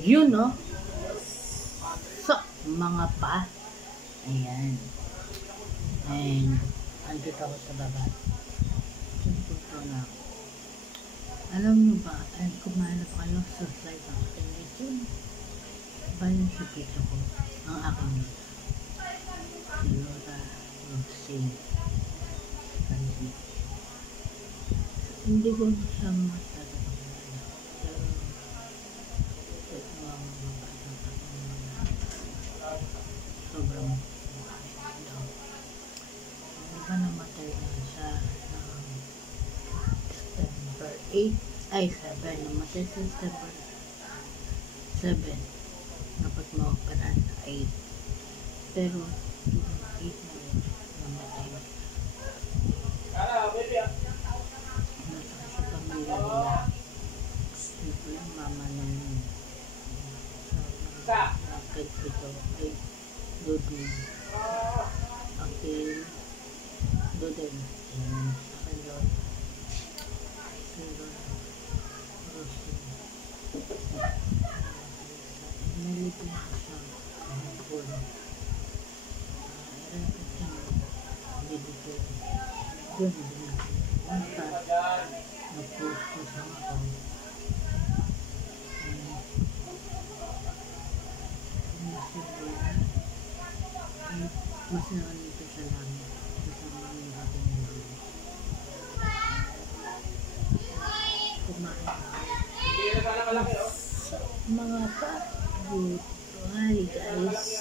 Yun, no? So, mga pa. Ayan. And, andito ako sa baba. Tuto na ako. Alam nyo ba, ay kumahanap kayo sa slide ng aking YouTube. Ba yung sikito ko? Ang aking si Laura Roxane. Hindi ko siya masyado pagkakala. Pero, ito ang mga batang aking sobrang daw. Ano ba namatay na siya ng September 8? Ay, 7. Namatay sa September 7. Dapat ma-operan sa 8. Pero, yung 8 na yun, namatay na siya. Nasa sa pamilya nila. Hindi ko lang mama na yun. Nakit ito ay Dudin. Akin Dudin. Akin Lord. Akin Lord. Rosin. Nalipin ko siya. Kahapon. Erapit siya ng video. Doon din ako. Basta, nag-post ko sa ako. Mas nakalito sa langit. Kasama yung aking mga. Kumain ako. Mga pa. Hi guys.